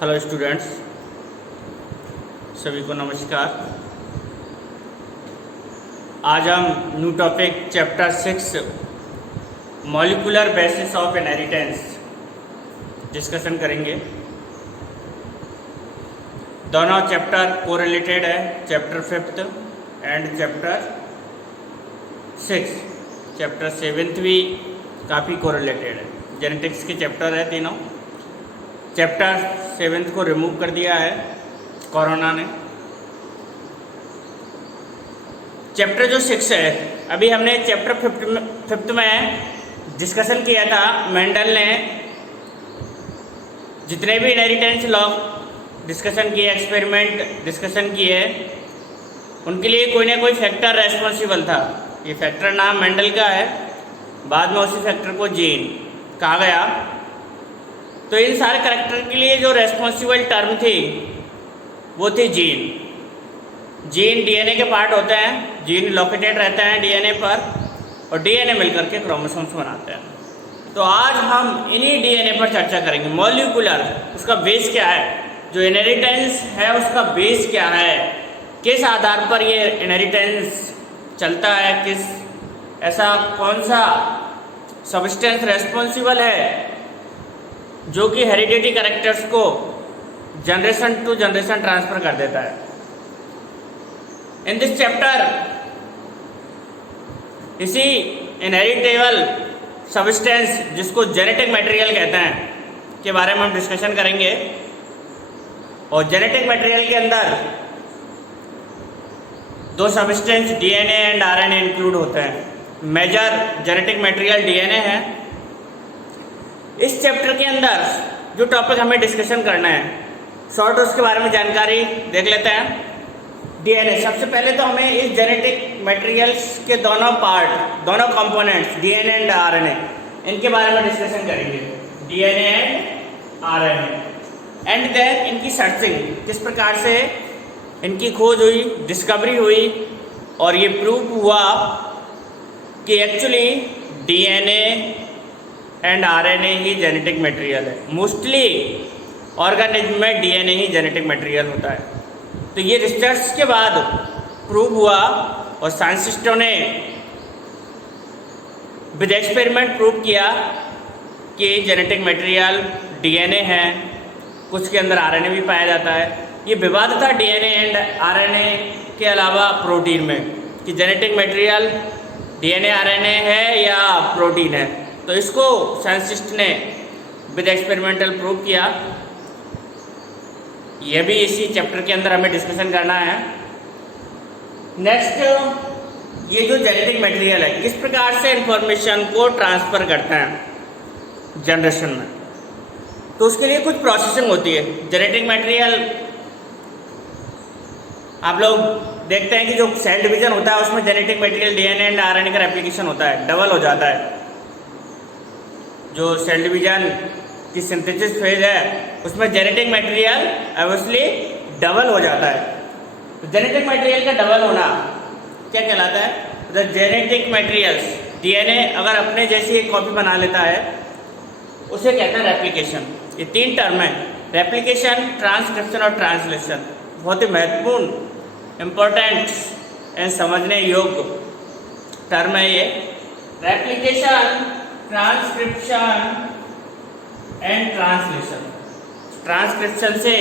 Hello students, सभी को नमस्कार। आज हम new topic chapter 6 molecular basis of inheritance discussion करेंगे। दोनों चैप्टर कोरिलेटेड है, चैप्टर 5 एंड चैप्टर 6। चैप्टर 7 भी काफ़ी कोरिलेटेड है, जेनेटिक्स के चैप्टर है तीनों। चैप्टर 7 को रिमूव कर दिया है कोरोना ने। चैप्टर जो 6 है, अभी हमने चैप्टर 5 में डिस्कशन किया था। मेंडल ने जितने भी इनहेरिटेंस लॉ डिस्कशन किए, एक्सपेरिमेंट डिस्कशन किए, उनके लिए कोई ना कोई फैक्टर रेस्पॉन्सिबल था। ये फैक्टर नाम मेंडल का है, बाद में उसी फैक्टर को जीन कहा गया। तो इन सारे करैक्टर के लिए जो रेस्पॉन्सिबल टर्म थी वो थी जीन। जीन डीएनए के पार्ट होते हैं, जीन लोकेटेड रहते हैं डीएनए पर और डीएनए मिलकर के क्रोमोसोम्स बनाते हैं। तो आज हम इन्हीं डीएनए पर चर्चा करेंगे। मॉलिक्यूलर, उसका बेस क्या है, जो इनहेरिटेंस है उसका बेस क्या है, किस आधार पर ये इनहेरिटेंस चलता है, किस ऐसा कौन सा सब्सटेंस रेस्पॉन्सिबल है जो कि हेरिडिटी कैरेक्टर्स को जनरेशन टू जनरेशन ट्रांसफर कर देता है। इन दिस चैप्टर इसी इनहेरिटेबल सब्सटेंस, जिसको जेनेटिक मटेरियल कहते हैं, के बारे में हम डिस्कशन करेंगे। और जेनेटिक मटेरियल के अंदर दो substance DNA and RNA include होते हैं। मेजर जेनेटिक मटेरियल डीएनए है। इस चैप्टर के अंदर जो टॉपिक हमें डिस्कशन करना है, शॉर्ट उसके बारे में जानकारी देख लेते हैं। डीएनए, सबसे पहले तो हमें इस जेनेटिक मटेरियल्स के दोनों पार्ट, दोनों कंपोनेंट्स डीएनए एंड आरएनए, इनके बारे में डिस्कशन करेंगे। DNA and RNA and then इनकी सर्चिंग, किस प्रकार से इनकी खोज हुई, डिस्कवरी हुई और ये प्रूव हुआ कि actually DNA and RNA he genetic material है। मोस्टली ऑर्गेनिज्म में डीएनए ही जेनेटिक मटेरियल होता है। तो ये रिसर्च के बाद प्रूव हुआ और साइंटिस्टों ने विद एक्सपेरिमेंट प्रूव किया कि जेनेटिक मटेरियल डीएनए है, कुछ के अंदर आरएनए भी पाया जाता है। ये विवाद था डीएनए एंड आरएनए के अलावा प्रोटीन में, कि जेनेटिक मटेरियल डीएनए आरएनए है या प्रोटीन है। तो इसको साइंटिस्ट ने विद एक्सपेरिमेंटल प्रूव किया। यह भी इसी चैप्टर के अंदर हमें डिस्कशन करना है। नेक्स्ट, ये जो जेनेटिक मटेरियल है किस प्रकार से इंफॉर्मेशन को ट्रांसफ़र करते हैं जनरेशन में, तो उसके लिए कुछ प्रोसेसिंग होती है। जेनेटिक मटेरियल आप लोग देखते हैं कि जो सेल डिवीजन होता है उसमें genetic material DNA and RNA का रेप्लिकेशन होता है, डबल हो जाता है। जो सेल डिवीजन की सिंथेसिस फेज है उसमें जेनेटिक मटेरियल ऑब्वियसली डबल हो जाता है। तो जेनेटिक मटेरियल का डबल होना क्या कहलाता है? द जेनेटिक मटेरियल्स, डीएनए अगर अपने जैसी एक कॉपी बना लेता है उसे कहते हैं रेप्लिकेशन। ये तीन टर्म है, रेप्लिकेशन, ट्रांसक्रिप्शन और ट्रांसलेशन। बहुत ही महत्वपूर्ण, इम्पोर्टेंट एंड समझने योग्य टर्म है ये। Replication, transcription and translation. Transcription से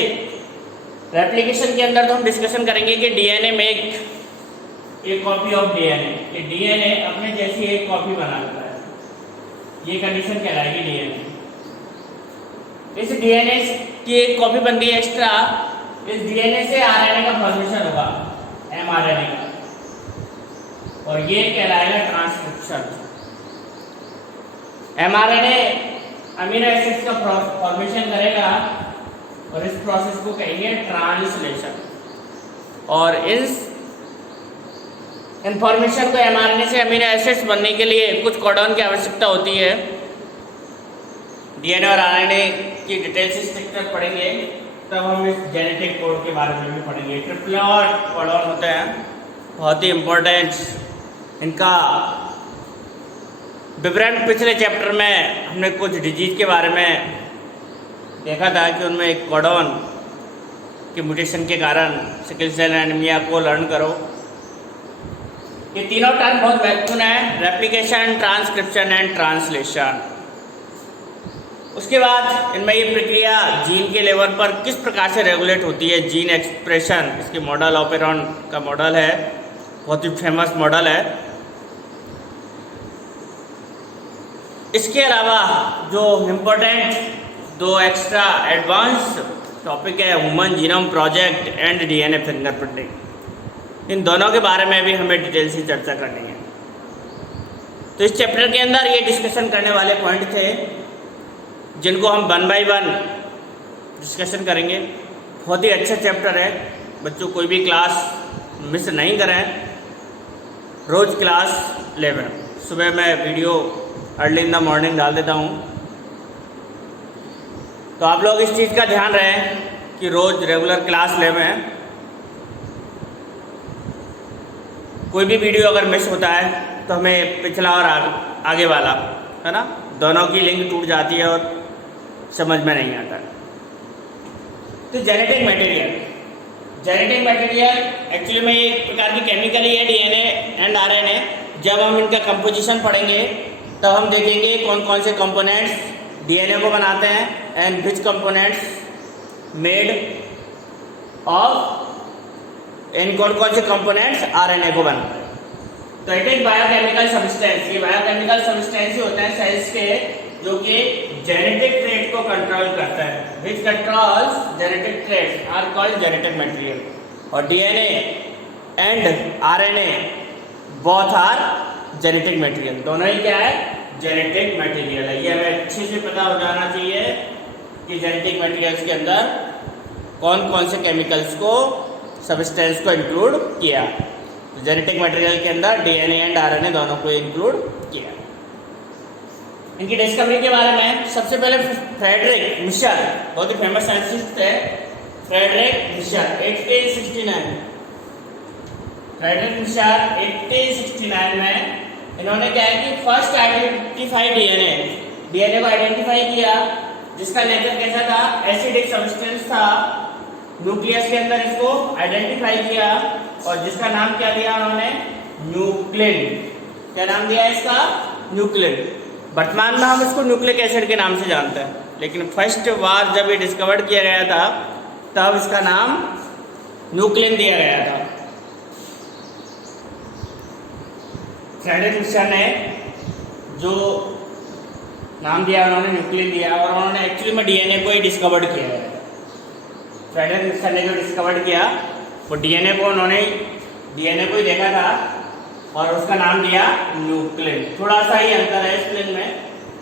रेप्लिकेशन के अंदर तो हम डिस्कशन करेंगे कि डीएनए मेक एक कॉपी ऑफ डीएनए, कि डीएनए अपने जैसी एक कॉपी बना लेता है। ये कंडीशन कहलाएगी डीएनए। इस डीएनए की एक कॉपी बन गई एक्स्ट्रा, इस डीएनए से आरएनए का फॉर्मेशन होगा, एमआरएनए का, और ये कहलाएगा ट्रांसक्रिप्शन। एमआरएनए अमीनो एसिड्स का फॉर्मेशन करेगा और इस प्रोसेस को कहेंगे ट्रांसलेशन। और इस इंफॉर्मेशन को एमआरएनए से अमीनो एसिड्स बनने के लिए कुछ कोडॉन की आवश्यकता होती है। डीएनए और आरएनए की डिटेल से स्ट्रक्चर पढ़ेंगे तब हम इस जेनेटिक कोड के बारे में भी पढ़ेंगे। ट्रिप्लॉइड कोडॉन होते हैं, बहुत ही इम्पोर्टेंट। इनका विवरण पिछले चैप्टर में हमने कुछ डिजीज के बारे में देखा था कि उनमें एक कोडॉन के म्यूटेशन के कारण सिकल सेल एनीमिया को लर्न करो। ये तीनों टर्म बहुत महत्वपूर्ण है, रेप्लिकेशन, ट्रांसक्रिप्शन एंड ट्रांसलेशन। उसके बाद इनमें ये प्रक्रिया जीन के लेवल पर किस प्रकार से रेगुलेट होती है, जीन एक्सप्रेशन, इसके मॉडल ऑपेरॉन का मॉडल है, बहुत ही फेमस मॉडल है। इसके अलावा जो इम्पोर्टेंट दो एक्स्ट्रा एडवांस टॉपिक है, human genome project and DNA fingerprinting, इन दोनों के बारे में भी हमें डिटेल से चर्चा करनी है। तो इस चैप्टर के अंदर ये डिस्कशन करने वाले पॉइंट थे जिनको हम 1 बाय 1 डिस्कशन करेंगे। बहुत ही अच्छा चैप्टर है, बच्चों कोई भी क्लास मिस नहीं करें, रोज़ क्लास 11 सुबह मैं video early in the morning डाल देता हूँ। तो आप लोग इस चीज़ का ध्यान रखें कि रोज़ रेगुलर क्लास लेवें। कोई भी वीडियो अगर मिस होता है तो हमें पिछला और आगे वाला है ना, दोनों की लिंक टूट जाती है और समझ में नहीं आता। तो जेनेटिक मटेरियल एक्चुअली में एक प्रकार की केमिकल ही है, डीएनए एंड आरएनए। जब हम इनका कंपोजिशन पढ़ेंगे तब हम देखेंगे कौन कौन से कंपोनेंट्स डीएनए को बनाते हैं and which components made of, इन कौन कौन से कंपोनेंट्स आरएनए को बनाते हैं। तो इट इज बायोकेमिकल सब्सटेंस, ये बायोकेमिकल सब्सटेंस ही होता है सेल्स के जो कि जेनेटिक ट्रेट को कंट्रोल करता है, which controls genetic traits are called genetic material. और DNA and RNA both are genetic material, दोनों ही क्या है, जेनेटिक मटेरियल है। ये हमें अच्छे से पता हो जाना चाहिए कि जेनेटिक मटेरियल्स के अंदर कौन कौन से केमिकल्स को, सब्सटेंस को इंक्लूड किया। तो जेनेटिक मटेरियल के अंदर डीएनए एंड आरएनए दोनों को इंक्लूड किया। इनकी डिस्कवरी के बारे में सबसे पहले फ्रेडरिक मिशर, बहुत ही फेमस साइंटिस्ट थे, फ्रेडरिक मिशर 1869। फ्रेडरिक मिशर 1869 में इन्होंने क्या है कि फर्स्ट आइडेंटिफाई डीएनए को आइडेंटिफाई किया, जिसका नेचर कैसा था, एसिडिक सब्सटेंस था। न्यूक्लियस के अंदर इसको आइडेंटिफाई किया और जिसका नाम क्या दिया उन्होंने, न्यूक्लिन। क्या नाम दिया इसका, न्यूक्लिन। वर्तमान में हम इसको न्यूक्लिक एसिड के नाम से जानते हैं, लेकिन फर्स्ट बार जब ये डिस्कवर्ड किया गया था तब इसका नाम न्यूक्लिन दिया गया था। फ्रेडरिक मिशर ने जो नाम दिया उन्होंने न्यूक्लिन दिया, और उन्होंने एक्चुअली में डीएनए को ही डिस्कवर्ड किया है। फ्रेडरिक मिशर ने जो डिस्कवर्ड किया वो डीएनए को ही देखा था और उसका नाम दिया न्यूक्लिन। थोड़ा सा ही अंतर है स्पेलिंग में,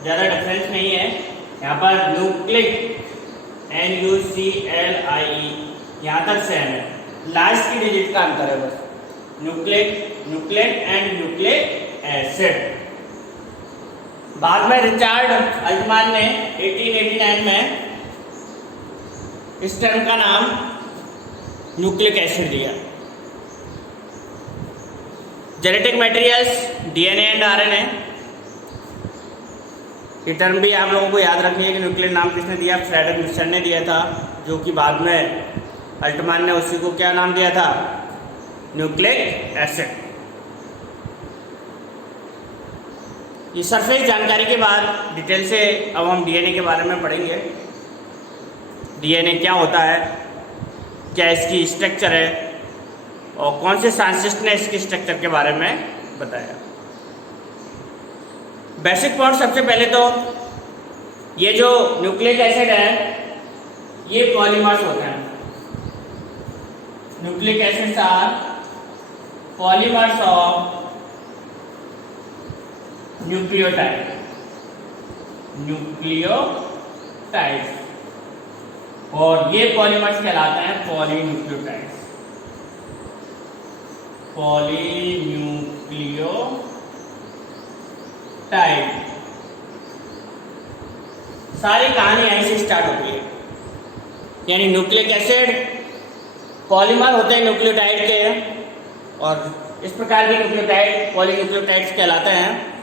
ज़्यादा डिफरेंस नहीं है। यहाँ पर न्यूक्लिक NUCLIE यहाँ तक सेम है, लास्ट की डिजिट का अंतर है बस, न्यूक्लिक एंड न्यूक्लिक एसिड। बाद में रिचर्ड अल्टमान ने 1889 में इस टर्म का नाम न्यूक्लिक एसिड दिया। Genetic materials DNA and RNA, ये टर्म भी आप लोगों को याद रखनी है कि न्यूक्लिक नाम किसने दिया, फ्रेडरिक मिशर ने दिया था, जो कि बाद में अल्टमान ने उसी को क्या नाम दिया था, न्यूक्लिक एसिड। ये सरफेस जानकारी के बाद डिटेल से अब हम डीएनए के बारे में पढ़ेंगे। डीएनए क्या होता है, क्या इसकी स्ट्रक्चर है और कौन से साइंटिस्ट ने इसकी स्ट्रक्चर के बारे में बताया। बेसिक पॉइंट, सबसे पहले तो ये जो न्यूक्लिक एसिड है ये पॉलीमर्स होते हैं। Nucleic acids are polymers of nucleotide, और ये पॉलीमर्स कहलाते हैं पॉलीन्यूक्लियोटाइड्स। सारी कहानी यहीं से स्टार्ट होती है, यानी न्यूक्लिक एसिड पॉलीमर होते हैं न्यूक्लियोटाइड के, और इस प्रकार के न्यूक्लियोटाइड पॉलीन्यूक्लियोटाइड्स कहलाते हैं।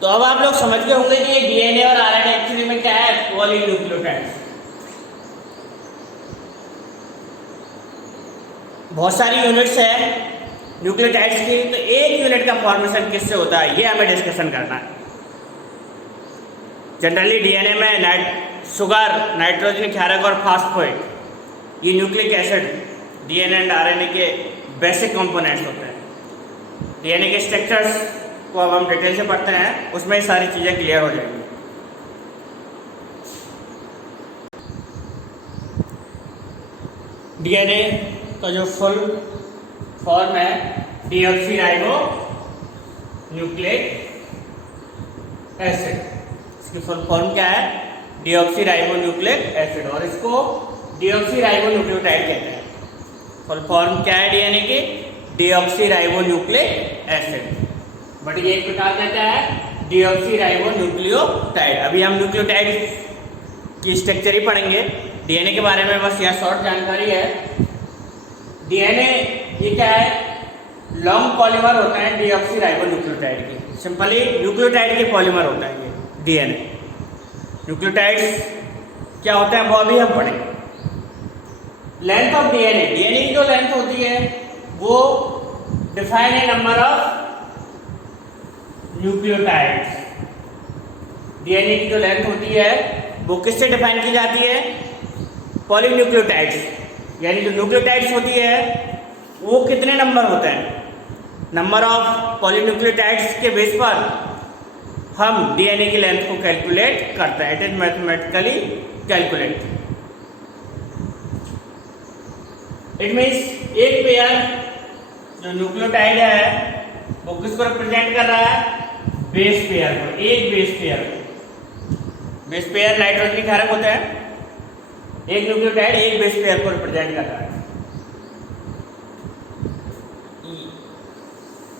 तो अब आप लोग समझ गए होंगे कि ये डीएनए और आरएनए एक्चुअली में क्या है, पॉलीन्यूक्लियोटाइड्स। बहुत सारी यूनिट्स है न्यूक्लियोटाइड्स की, तो एक यूनिट का फॉर्मेशन किससे होता है ये हमें डिस्कशन करना है। जनरली डीएनए में शुगर, नाइट्रोजन क्षारक और फास्फोएट, ये nucleic acid DNA and RNA के बेसिक कंपोनेंट्स होते हैं। डीएनए के स्ट्रक्चर्स को अब हम डिटेल से पढ़ते हैं, उसमें ये सारी चीज़ें क्लियर हो जाएंगी। डीएनए का जो फुल फॉर्म है डीऑक्सीराइबो न्यूक्लिक एसिड। इसकी फुल फॉर्म क्या है? डीऑक्सीराइबो न्यूक्लिक एसिड, और इसको डीऑक्सीराइबो न्यूक्लियोटाइड कहते हैं। फुल फॉर्म क्या है डीएनए की? डीऑक्सीराइबो न्यूक्लिक एसिड, बट ये एक प्रकार कहता है डीऑक्सीराइबो न्यूक्लियोटाइड। अभी हम न्यूक्लियोटाइड की स्ट्रक्चर ही पढ़ेंगे, डीएनए के बारे में बस यहाँ शॉर्ट जानकारी है। डीएनए ये क्या है? लॉन्ग पॉलीमर होता है डीऑक्सीराइबो न्यूक्लियोटाइड के। सिंपली न्यूक्लियोटाइड के पॉलीमर होता है ये डीएनए। न्यूक्लियोटाइड्स क्या होता है वो अभी हम पढ़ेंगे। लेंथ ऑफ डीएनए, डीएनए की जो लेंथ होती है वो डिफाइन है नंबर ऑफ न्यूक्लियोटाइड्स। डीएनए की जो लेंथ होती है वो किससे डिफाइन की जाती है? पॉलीन्यूक्लियोटाइड्स, यानी जो न्यूक्लियोटाइड्स होती है वो कितने नंबर होते हैं, नंबर ऑफ पॉलीन्यूक्लियोटाइड्स के बेस पर हम डीएनए की लेंथ को कैलकुलेट करते हैं। It is mathematically calculate. It means एक पेयर जो न्यूक्लियोटाइड है वो किसको रिप्रेजेंट कर रहा है? बेस पेयर को, एक बेस पेयर को। बेस पेयर नाइट्रोजन के क्षारक होते हैं, एक न्यूक्लियोटाइड एक बेस पेयर को रिप्रेजेंट कर रहा है।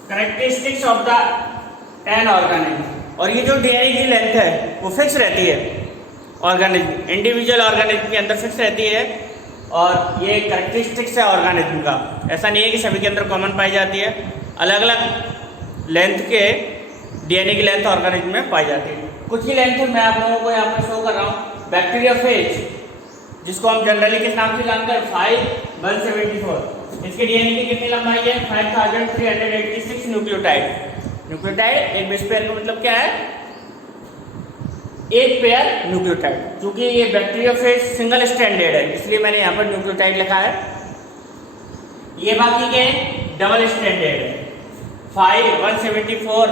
Characteristics of the an organism, और ये जो डीएनए की लेंथ है वो फिक्स रहती है ऑर्गेनिज्म, इंडिविजुअल ऑर्गेनिज्म के अंदर फिक्स रहती है, और ये कैरेक्टरिस्टिक्स है ऑर्गेनिज्म का। ऐसा नहीं है कि सभी के अंदर कॉमन पाई जाती है, अलग अलग लेंथ के डीएनए की लेंथ ऑर्गेनिज्म में पाई जाती है। कुछ ही लेंथ मैं आप लोगों को यहाँ पर शो कर रहा हूँ। बैक्टीरियोफेज, जिसको हम जनरली किस नाम से जानते हैं? 5174। इसके डीएनए की कितनी लंबाई है? 5386 न्यूक्लियोटाइड। न्यूक्लियोटाइड एक बेस पेयर का मतलब क्या है? एक पेयर न्यूक्लियोटाइड। क्योंकि ये बैक्टीरियोफेज सिंगल स्ट्रैंडेड है इसलिए मैंने यहाँ पर न्यूक्लियोटाइड लिखा है। ये बाकी के डबल स्ट्रैंडेड है। 5174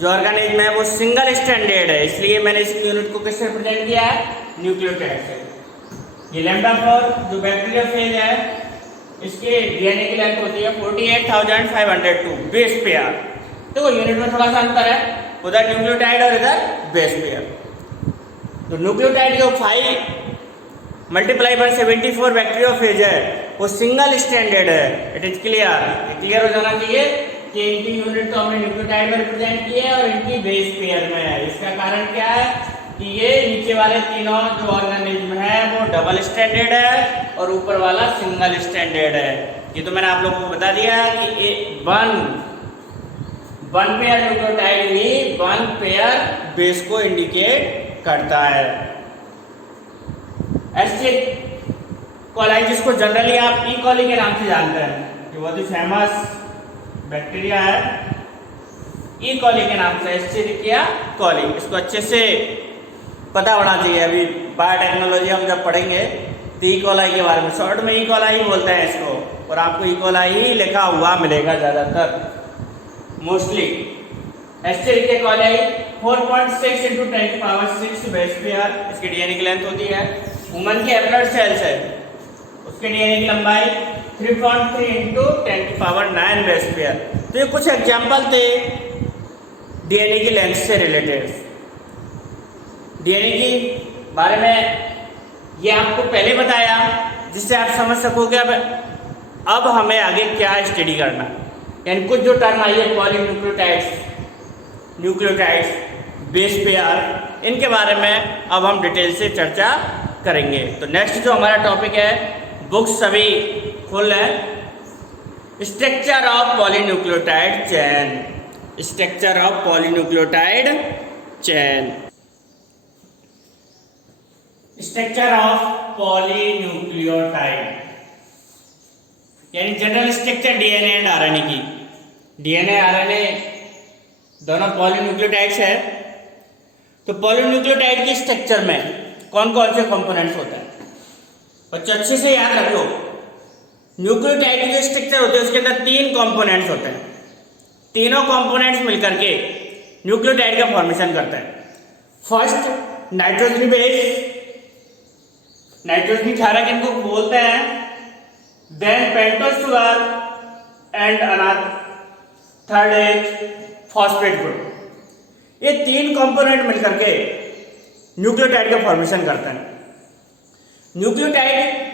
जो ऑर्गेनिज्म है वो सिंगल स्ट्रैंडेड है, इसलिए मैंने इस यूनिट को किससे रिप्रेजेंट किया है? न्यूक्लियोटाइड से। ये लैम्डा 4 जो बैक्टीरियोफेज है इसके डीएनए की लेंथ होती है 48,502 बेस पेयर। तो यूनिट में थोड़ा सा अंतर है, उधर न्यूक्लियोटाइड और इधर बेस पेयर। तो न्यूक्लियोटाइड जो 5 मल्टीप्लाई बाय 74 बैक्टीरियोफेज है वो सिंगल स्ट्रैंडेड है। इट इज क्लियर हो जाना चाहिए कि इनकी यूनिट तो हमने न्यूक्लियोटाइड में रिप्रेजेंट की है और इनकी बेस पेयर में है। इसका कारण क्या है कि ये नीचे वाले तीनों जो ऑर्गेनिज्म है वो डबल स्ट्रैंडेड है और ऊपर वाला सिंगल स्ट्रैंडेड है। ये तो मैंने आप लोगों को बता दिया कि वन पेयर न्यूक्लियोटाइड ही वन पेयर बेस को इंडिकेट करता है। एस्चेरिचिया कोलाई, जिसको जनरली आप ई कॉली के नाम से जानते हैं, ये बहुत ही फेमस बैक्टीरिया है ई कॉली के नाम से, एस्चेरिचिया कोलाई। इसको अच्छे से पता होना चाहिए। अभी बायोटेक्नोलॉजी हम जब पढ़ेंगे तो ई कॉलाई के बारे में, शॉर्ट में ई कॉलाई बोलते हैं इसको, और आपको ई कॉलाई ही लिखा हुआ मिलेगा ज़्यादातर mostly. Escherichia coli 4.6 × 10⁶ base pair इसकी डीएनए की लेंथ होती है। ह्यूमन के एप्लॉइड सेल्स है उसके डीएनए की लंबाई 3.3 × 10⁹ बेस पेयर। तो ये कुछ एग्जाम्पल थे डीएनए की लेंथ से रिलेटेड। डीएनए के बारे में ये आपको पहले बताया जिससे आप समझ सकोगे अब हमें आगे क्या स्टडी करना। यानी कुछ जो टर्म आई है पॉलीन्यूक्लियोटाइड्स, न्यूक्लियोटाइड्स, बेस पेयर, इनके बारे में अब हम डिटेल से चर्चा करेंगे। तो नेक्स्ट जो हमारा टॉपिक है, बुक्स सभी फुल है, structure of polynucleotide chain. Structure of polynucleotide chain. Structure of polynucleotide, यानी general structure DNA and RNA की। डीएनए आरएनए दोनों पॉलीन्यूक्लियोटाइड्स है, तो पॉलीन्यूक्लियोटाइड के स्ट्रक्चर में कौन कौन से कंपोनेंट्स होते हैं बच्चों अच्छे से याद रख लो। न्यूक्लियोटाइड की जो स्ट्रक्चर होती है उसके अंदर 3 कंपोनेंट्स होते हैं। तीनों कंपोनेंट्स मिलकर के न्यूक्लियोटाइड का फॉर्मेशन करते हैं। फर्स्ट नाइट्रोजन बेस, नाइट्रोजन क्षारक इनको बोलते हैं। Then pentose sugar and another third is phosphate group. ये 3 कंपोनेंट मिलकर के न्यूक्लियोटाइड का फॉर्मेशन करते हैं। न्यूक्लियोटाइड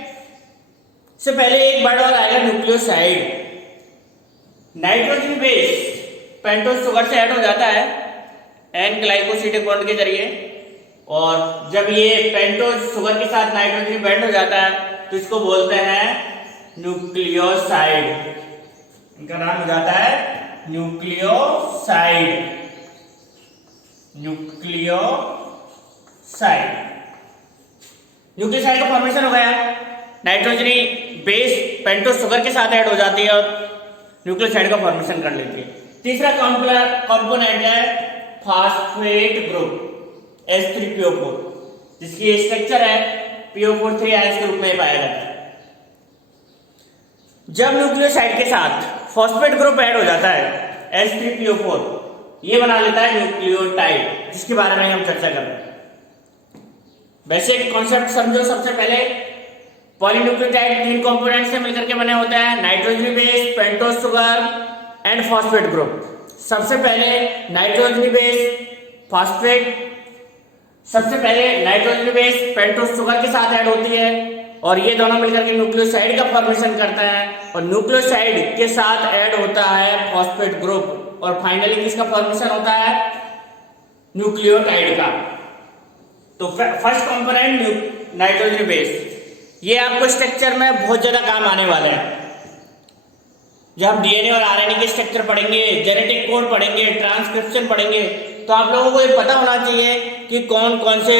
से पहले एक वर्ड और आएगा nucleoside. Nitrogen base pentose sugar से ऐड हो जाता है एन ग्लाइकोसिडिक बॉन्ड के जरिए, और जब ये पेंटोज शुगर के साथ नाइट्रोजन बॉन्ड हो जाता है तो इसको बोलते हैं न्यूक्लियोसाइड। इनका नाम हो जाता है न्यूक्लियोसाइड। न्यूक्लियोसाइड का फॉर्मेशन हो गया, नाइट्रोजनी बेस पेंटोज शुगर के साथ ऐड हो जाती है और न्यूक्लियोसाइड का फॉर्मेशन कर लेती है। तीसरा कंपोनेंट है फॉस्फेट ग्रुप H3PO4, जिसकी स्ट्रक्चर है PO4 3 आयंस के रूप में पाया जाता है। जब न्यूक्लियोसाइड के साथ फॉस्फेट ग्रुप ऐड हो जाता है H3PO4, ये बना लेता है न्यूक्लियोटाइड, जिसके बारे में हम चर्चा कर रहे हैं। बेसिक कॉन्सेप्ट समझो। सबसे पहले पॉलीन्यूक्लियोटाइड 3 कंपोनेंट से मिलकर के बने होते हैं, nitrogen base, pentose sugar and phosphate group. सबसे पहले नाइट्रोजन बेस पेंटोज शुगर के साथ ऐड होती है और ये दोनों मिलकर के न्यूक्लियोसाइड का फॉर्मेशन करता है, और न्यूक्लियोसाइड के साथ ऐड होता है फॉस्फेट ग्रुप, और फाइनली किसका फॉर्मेशन होता है? न्यूक्लियोटाइड का। तो फर्स्ट कंपोनेंट नाइट्रोजन बेस, ये आपको स्ट्रक्चर में बहुत ज्यादा काम आने वाला है। जब हम डीएनए और आरएनए के स्ट्रक्चर पढ़ेंगे, जेनेटिक कोड पढ़ेंगे, ट्रांसक्रिप्शन पढ़ेंगे, तो आप लोगों को ये पता होना चाहिए कि कौन कौन से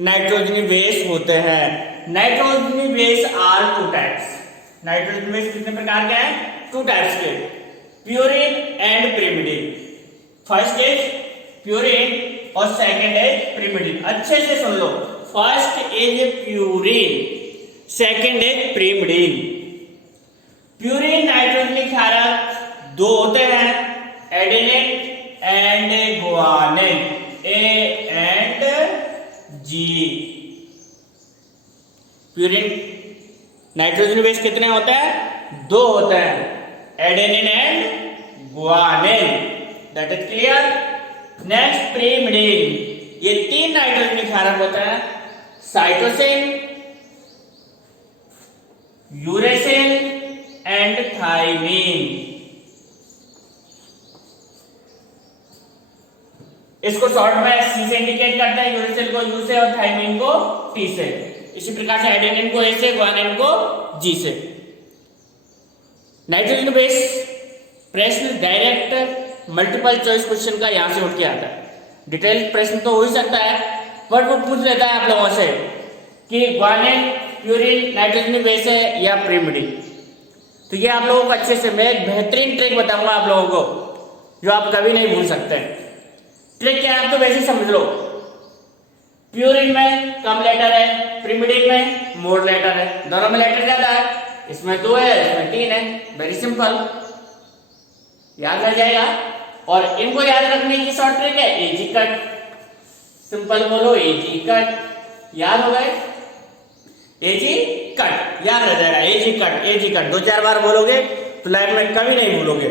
नाइट्रोजन बेस होते हैं। Nitrogen base are 2 types. Nitrogen base कितने प्रकार के हैं? 2 टाइप्स के, purine and pyrimidine. First is purine और सेकंड इज पिरिमिडिन। अच्छे से सुन लो, first is purine, second is pyrimidine. Purine nitrogen क्षारक 2 होते हैं, adenine and guanine, A and G. Purine nitrogen base कितने होते हैं? 2 होते हैं, adenine and guanine. That is clear. Next pyrimidine, ये 3 नाइट्रोजन क्षारक होते हैं, साइटोसिन, यूरेसिल एंड थाइमिन। इसको शॉर्ट में सी से इंडिकेट करते हैं, यूरेसिल को यू से और थाइमिन को टी से। इसी प्रकार से एडेनिन को ए से, गुआनिन को जी से। नाइट्रोजन बेस प्रश्न डायरेक्ट मल्टीपल चॉइस क्वेश्चन का यहां से उठ के आता है। डिटेल प्रश्न तो हो ही सकता है, बट वो पूछ लेता है आप लोगों से कि गुआनिन प्यूरिन नाइट्रोजन बेस है या पिरिमिडिन। तो ये आप लोगों को अच्छे से मैं एक बेहतरीन ट्रिक बताऊंगा आप लोगों को, जो आप कभी नहीं भूल सकते। ट्रिक क्या है आप तो वैसे समझ लो। प्यूरिन में कम लेटर है, पिरिमिडिन में मोर लेटर है, दोनों में लेटर ज्यादा है। इसमें 2 है, इसमें 3 है। वेरी सिंपल, याद रह जाएगा। और इनको याद रखने की शॉर्ट ट्रिक है एजी कट। सिंपल बोलो, एजी कट। याद हो गए? एजी कट याद रह जाएगा। एजी कट, एजी कट 2-4 बार बोलोगे तो लाइफ में कभी नहीं भूलोगे।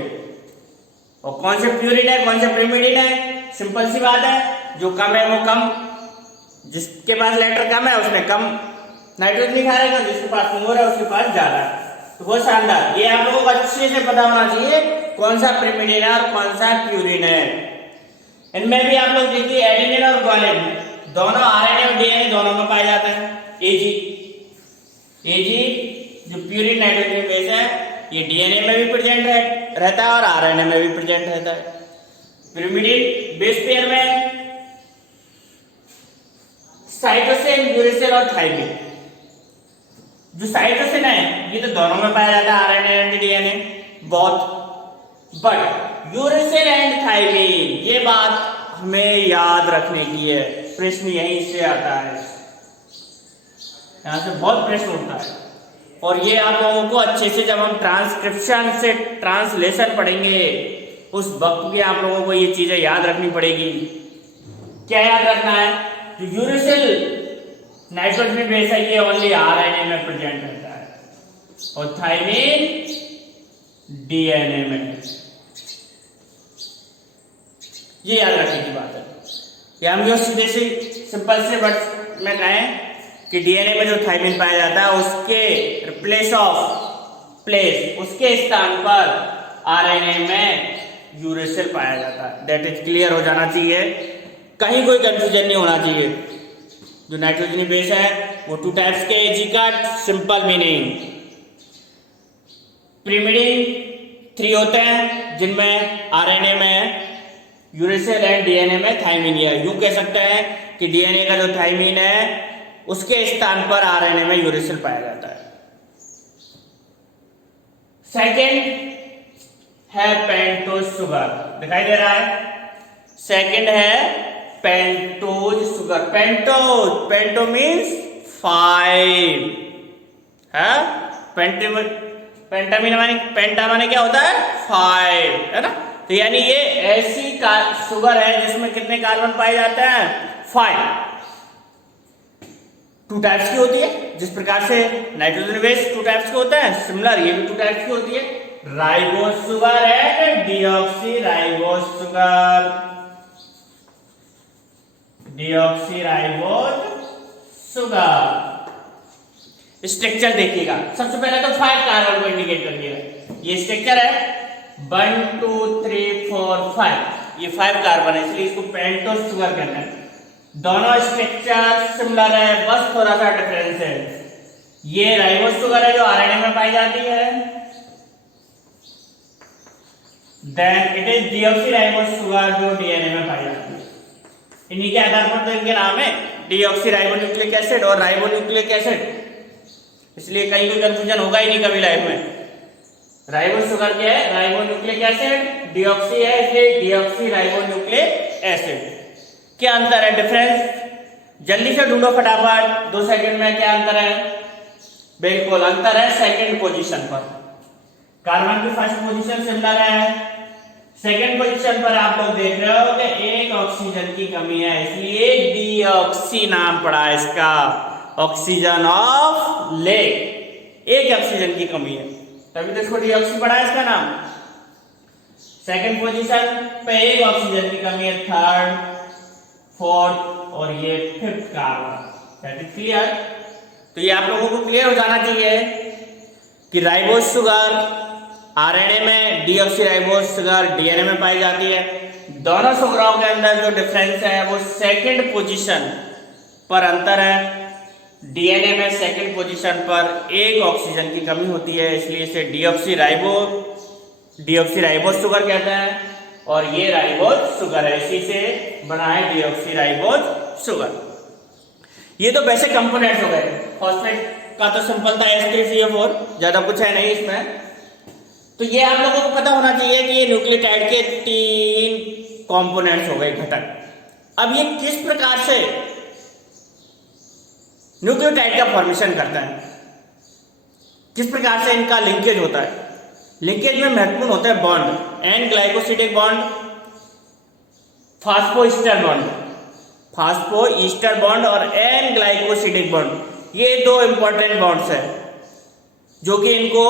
और कौन से प्यूरिन है, कौन से पिरिमिडिन है, सिंपल सी बात है। जो कम है वो कम, जिसके पास लेटर कम है उसमें कम नाइट्रोजन दिखा रहेगा, जिसके पास मोर है उसके पास ज्यादा। तो बहुत शानदार, ये आप लोगों को अच्छे से पता होना चाहिए कौन सा पिरिमिडिन है और कौन सा प्यूरिन है। इनमें भी आप लोग देखिए एडेनिन और गुआनिन दोनों आरएनए और डीएनए दोनों में पाए जाते हैं। एजी जो प्यूरिन नाइट्रोजन बेस है, ये डीएनए में भी प्रेजेंट रहता है और आरएनए में भी प्रेजेंट रहता है। पिरिमिडिन बेस पेयर में साइटोसिन, यूरेसिल और थाइमिन। जो साइटोसिन है ये तो दोनों में पाया जाता है, आरएनए एंड डीएनए बहुत। बट यूरेसिल एंड थाइमिन, ये बात हमें याद रखने की है, प्रश्न यहीं से आता है, यहां से बहुत प्रश्न उठता है। और ये आप लोगों को अच्छे से जब हम ट्रांसक्रिप्शन से ट्रांसलेशन पढ़ेंगे उस वक्त भी आप लोगों को ये चीजें याद रखनी पड़ेगी। क्या याद रखना है? जो यूरेसिल नाइट्रोजन बेस है ये ओनली आरएनए में प्रेजेंट रहता है और थाइमिन डीएनए में। ये याद रखने की बात है। या हम जो सीधे से सिंपल से वर्ड में कहें कि डीएनए में जो थाइमिन पाया जाता है उसके उसके स्थान पर आरएनए में यूरेसिल पाया जाता है। दैट इज क्लियर हो जाना चाहिए, कहीं कोई कंफ्यूजन नहीं होना चाहिए। जो नाइट्रोजनी बेस है वो 2 टाइप्स के, जी का सिंपल मीनिंग प्रिमिडिन 3 होते हैं जिनमें आरएनए में यूरेसिल एंड डीएनए में थाइमिन है। यूं कह सकते हैं कि डीएनए का जो थाइमिन है उसके स्थान पर आरएनए में यूरेसिल पाया जाता है। सेकंड है पेंटोज शुगर, दिखाई दे रहा है। सेकंड है पेंटोज शुगर। पेंटो मीन्स 5 है। पेंटा माने क्या होता है? 5 है ना। तो यानी ये ऐसी शुगर है जिसमें कितने कार्बन पाए जाते हैं? 5। 2 टाइप्स की होती है, जिस प्रकार से नाइट्रोजन बेस 2 टाइप्स के होते हैं, सिमिलर ये भी 2 टाइप्स की होती है, ribose sugar and deoxyribose sugar. Deoxyribose sugar structure देखिएगा। सबसे पहले तो 5 कार्बन को इंडिकेट करिएगा। ये स्ट्रक्चर है 1 2 3 4 5, ये 5 कार्बन है इसलिए इसको पेंटोज शुगर कहते हैं। दोनों स्ट्रक्चर सिमिलर है, बस थोड़ा सा डिफरेंस है। ये राइबोज शुगर है जो आरएनए में पाई जाती है, then it is deoxyribose sugar जो डीएनए में पाई जाती है। इन्हीं के आधार पर तो इनके नाम है डीऑक्सीराइबोन्यूक्लिक एसिड और राइबोन्यूक्लिक एसिड, इसलिए कहीं कोई कंफ्यूजन होगा ही नहीं कभी लाइफ में। राइबोज शुगर क्या है? राइबोन्यूक्लिक एसिड, डीऑक्सी है इसलिए डीऑक्सीराइबोन्यूक्लिक एसिड। क्या अंतर है? डिफरेंस जल्दी से ढूंढो फटाफट, 2 सेकंड में। क्या अंतर है? बिल्कुल अंतर है सेकंड पोजीशन पर। कार्बन की फर्स्ट पोजीशन सिमिलर है, सेकंड पोजीशन पर आप लोग देख रहे हो कि एक ऑक्सीजन की कमी है इसलिए डीऑक्सी नाम पड़ा है इसका, ऑक्सीजन ऑफ लेक। एक ऑक्सीजन की कमी है तभी तो इसको डीऑक्सी पड़ा है इसका नाम। सेकंड पोजीशन पे एक ऑक्सीजन की कमी है, थर्ड, फोर्थ और ये 5th carbon. That is clear. तो ये आप लोगों को क्लियर हो जाना चाहिए कि राइबोज शुगर आरएनए में, डीऑक्सीराइबोज शुगर डीएनए में पाई जाती है। दोनों शुगरों के अंदर जो डिफरेंस है वो सेकंड पोजीशन पर अंतर है। डीएनए में सेकंड पोजीशन पर एक ऑक्सीजन की कमी होती है इसलिए इसे डीऑक्सीराइबोज शुगर कहते हैं और ये राइबोज शुगर है, इसी से बना है डीऑक्सीराइबोज शुगर। ये तो वैसे कंपोनेंट्स हो गए। फॉस्फेट का तो सिंपल था H3CH4, ज्यादा कुछ है नहीं इसमें। तो ये आप लोगों को पता होना चाहिए कि ये न्यूक्लियोटाइड के 3 कंपोनेंट्स हो गए, घटक। अब ये किस प्रकार से न्यूक्लियोटाइड का फॉर्मेशन करता है, किस प्रकार से इनका लिंकेज होता है। लिंकेज में महत्वपूर्ण होता है bond, N glycosidic bond, phosphoester bond और एन ग्लाइकोसिडिक बॉन्ड। ये 2 इंपॉर्टेंट बॉन्ड्स है जो कि इनको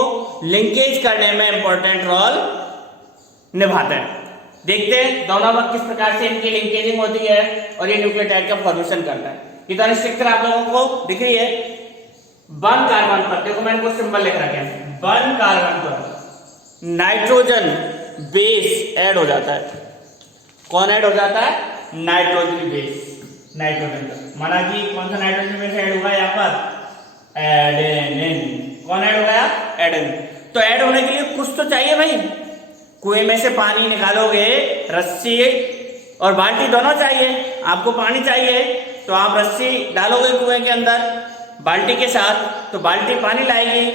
लिंकेज करने में इंपॉर्टेंट रोल निभाते हैं। देखते हैं दोनों वक्त किस प्रकार से इनकी लिंकेजिंग होती है और ये न्यूक्लियोटाइड का फॉर्मेशन करता है। ये दोनों स्ट्रक्चर आप लोगों को दिख रही है। 1 कार्बन पर, देखो मैंने कुछ सिंबल लिख रखे हैं, 1 कार्बन पर नाइट्रोजन बेस ऐड हो जाता है। कौन ऐड हो जाता है? Nitrogen base. नाइट्रोजन का माना कि कौन सा नाइट्रोजन बेस ऐड होगा यहाँ पर? एडेनिन। कौन ऐड हो गया? एडेनिन। तो ऐड होने के लिए कुछ तो चाहिए भाई। कुएं में से पानी निकालोगे, रस्सी और बाल्टी दोनों चाहिए, आपको पानी चाहिए। तो आप रस्सी डालोगे कुएं के अंदर बाल्टी के साथ, तो बाल्टी पानी लाएगी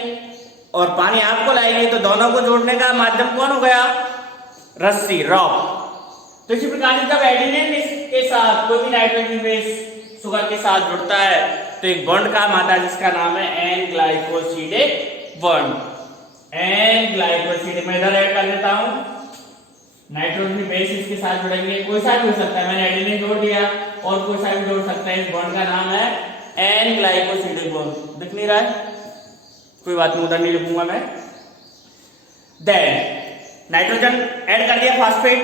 और पानी आपको लाएगी, तो दोनों को जोड़ने का माध्यम कौन हो गया? रस्सी, रॉक। तो इसी प्रकार से जब एडेनिन के साथ कोई भी नाइट्रोजन बेस शुगर के साथ जुड़ता है तो एक बॉन्ड काम आता है जिसका नाम है N glycosidic bond. N glycosidic, मैं इधर ऐड कर देता हूं, नाइट्रोजन बेस इसके साथ जुड़ेंगे, कोई सा भी हो सकता है, मैंने एडेनिन जोड़ दिया और कोई सा भी जोड़ सकता है। इस बॉन्ड का नाम है एन ग्लाइकोसिडिक बॉन्ड। दिख नहीं रहा है? कोई बात नहीं, उधर नहीं लिखूंगा मैं। देन नाइट्रोजन ऐड कर दिया, फास्फेट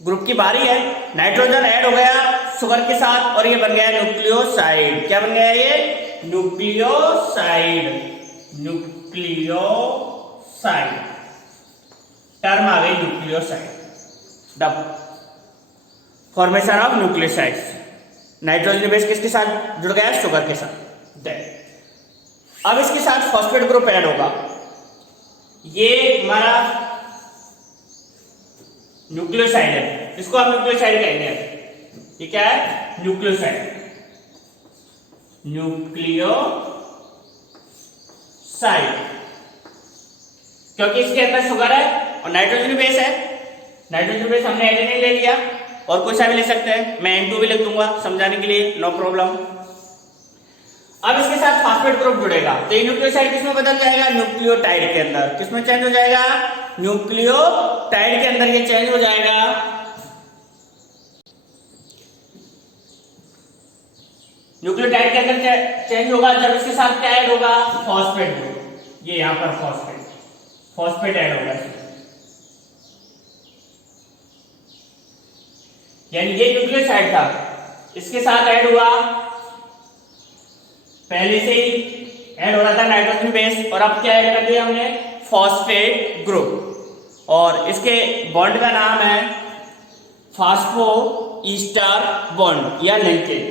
ग्रुप की बारी है, नाइट्रोजन ऐड हो गया शुगर के साथ और ये बन गया न्यूक्लियोसाइड। क्या बन गया ये? न्यूक्लियोसाइड। न्यूक्लियोसाइड टर्म आ गई, nucleoside. The formation of nucleosides. Nitrogen base किसके साथ जुड़ गया? शुगर के साथ। देन अब इसके साथ फॉस्फेट ग्रुप ऐड होगा, ये हमारा न्यूक्लियोसाइड है, इसको हम न्यूक्लियोसाइड कहेंगे। ये क्या है? न्यूक्लियोसाइड। न्यूक्लियोसाइड क्योंकि इसके अंदर शुगर है और नाइट्रोजन बेस है। नाइट्रोजन बेस हमने एडेनिन ले लिया और कोई सा भी ले सकते हैं, मैं N2 भी लिख दूंगा समझाने के लिए, नो प्रॉब्लम। अब इसके साथ फास्फेट ग्रुप जुड़ेगा तो ये न्यूक्लियोसाइड किसमें बदल जाएगा? न्यूक्लियोटाइड के अंदर। किसमें चेंज हो जाएगा? न्यूक्लियोटाइड के अंदर ये चेंज हो जाएगा। न्यूक्लियोटाइड के अंदर चेंज होगा जब इसके साथ क्या ऐड होगा? Phosphate group. ये यहां पर फॉस्फेट ऐड होगा, यानी ये न्यूक्लियोसाइड था, इसके साथ ऐड हुआ, पहले से ही ऐड हो रहा था नाइट्रोजन बेस और अब क्या ऐड कर दिया हमने? Phosphate group. और इसके बॉन्ड का नाम है फास्फो ईस्टर बॉन्ड या लिंकेज,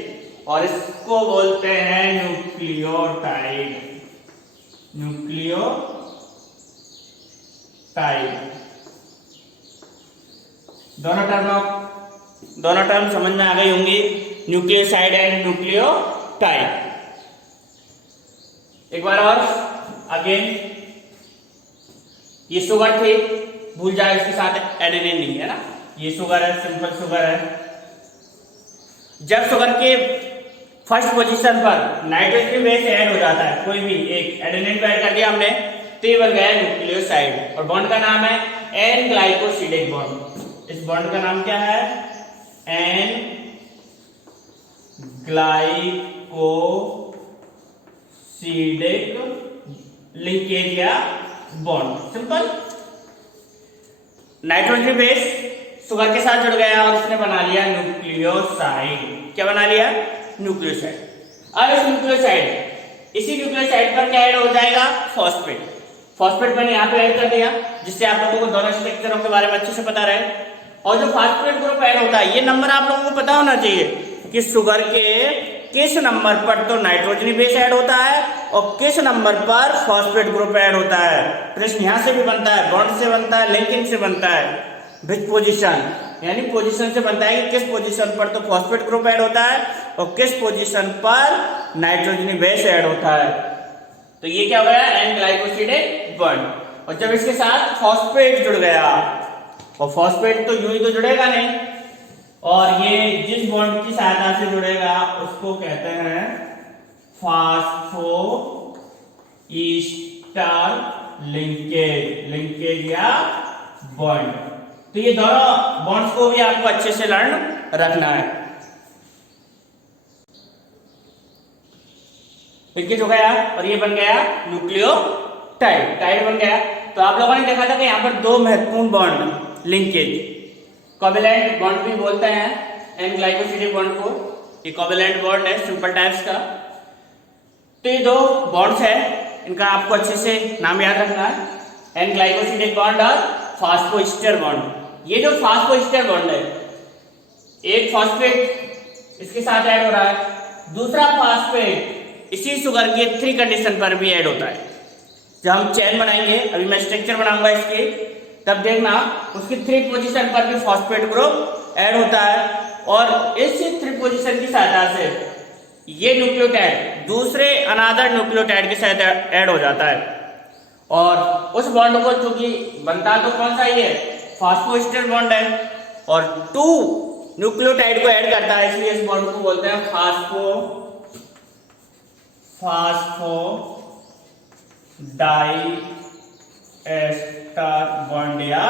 और इसको बोलते हैं न्यूक्लियोटाइड। न्यूक्लियोटाइड। दोनों टर्म समझ में आ गई होंगी, न्यूक्लियोसाइड एंड न्यूक्लियोटाइड। एक बार और अगेन, ये शुगर थी, भूल जाए इसके साथ एडेनिन नहीं है ना, ये शुगर है, सिंपल शुगर है। जब शुगर के फर्स्ट पोजीशन पर नाइट्रोजन बेस ऐड हो जाता है, कोई भी एक एडेनिन को ऐड कर दिया हमने, तो ये बन गया न्यूक्लियोसाइड और बॉन्ड का नाम है एन ग्लाइकोसिडिक बॉन्ड। इस बॉन्ड का नाम क्या है? एन ग्लाइकोसिडिक लिंकेज या bond. Simple. Nitrogen base sugar के साथ जुड़ गया और उसने बना लिया न्यूक्लियोसाइड। क्या बना लिया? न्यूक्लियोसाइड। अब इस न्यूक्लियोसाइड, इसी न्यूक्लियोसाइड पर क्या ऐड हो जाएगा? फॉस्फेट। फॉस्फेट मैंने यहाँ पे ऐड कर दिया जिससे आप लोगों को दोनों स्ट्रक्चरों के बारे में अच्छे से पता रहे। और जो फॉस्फेट ग्रुप ऐड होता है, ये नंबर आप लोगों को पता होना चाहिए कि शुगर के किस नंबर पर तो नाइट्रोजन बेस ऐड होता है और किस नंबर पर फॉस्फेट ग्रुप ऐड होता है। प्रश्न यहां से भी बनता है, बॉन्ड से बनता है, लिंकिंग से बनता है, विच पोजीशन, यानी पोजीशन से बनता है कि किस पोजीशन पर तो फॉस्फेट ग्रुप ऐड होता है और किस पोजीशन पर नाइट्रोजन बेस ऐड होता है। तो ये क्या हो गया? N glycosidic bond. और जब इसके साथ फॉस्फेट जुड़ गया, और फॉस्फेट तो यूं ही तो जुड़ेगा नहीं, और ये जिस बॉन्ड की सहायता से जुड़ेगा उसको कहते हैं फास्फो ईस्टर लिंकेज या बॉन्ड। तो ये दोनों बॉन्ड्स को भी आपको अच्छे से लर्न रखना है। लिंकेज हो गया और ये बन गया न्यूक्लियोटाइड बन गया। तो आप लोगों ने देखा था कि यहाँ पर दो महत्वपूर्ण बॉन्ड लिंकेज, कोवेलेंट बॉन्ड भी बोलते हैं एन ग्लाइकोसिडिक बॉन्ड को, ये कोवेलेंट बॉन्ड है सिंपल टाइप्स का। तो ये दो बॉन्ड्स है, इनका आपको अच्छे से नाम याद रखना है, एन ग्लाइकोसिडिक बॉन्ड और फास्फोईस्टर बॉन्ड। ये जो फास्फोईस्टर बॉन्ड है, एक फॉस्फेट इसके साथ ऐड हो रहा है, दूसरा फॉस्फेट इसी शुगर के 3 कंडीशन पर भी ऐड होता है। जब हम चेन बनाएंगे, अभी मैं स्ट्रक्चर बनाऊंगा इसके, तब देखना उसकी 3 पोजीशन पर भी फॉस्फेट ग्रुप ऐड होता है और इस 3 पोजीशन की सहायता से ये न्यूक्लियोटाइड दूसरे अनादर न्यूक्लियोटाइड के साथ ऐड हो जाता है और उस बॉन्ड को चूंकि बनता तो कौन सा ही है, फास्फोएस्टर बॉन्ड है और 2 न्यूक्लियोटाइड को ऐड करता है, इसलिए इस बॉन्ड को बोलते हैं फास्फोडाई एस्टर बॉन्ड या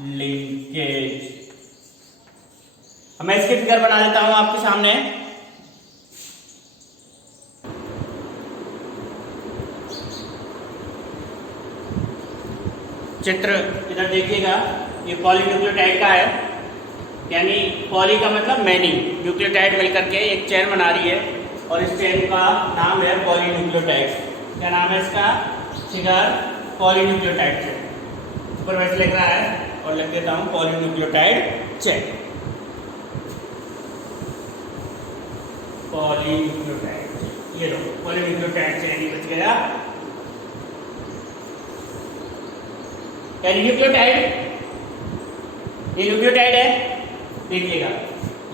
लिंकेज। मैं इसकी फिगर बना देता हूं आपके सामने। चित्र इधर देखिएगा, ये पॉलीन्यूक्लियोटाइड का है, यानी पॉली का मतलब मैनी, न्यूक्लियोटाइड मिलकर के एक चेन बना रही है और इस चेन का नाम है पॉलीन्यूक्लियोटाइड। क्या नाम है इसका? Figure polynucleotide chain. ऊपर वैसे लिख रहा है और लिख देता हूँ पॉलीन्यूक्लियोटाइड चेन। पॉलीन्यूक्लियोटाइड, ये लो पॉलीन्यूक्लियोटाइड चेन ही बच गया। न्यूक्लियोटाइड, ये न्यूक्लियोटाइड है, देखिएगा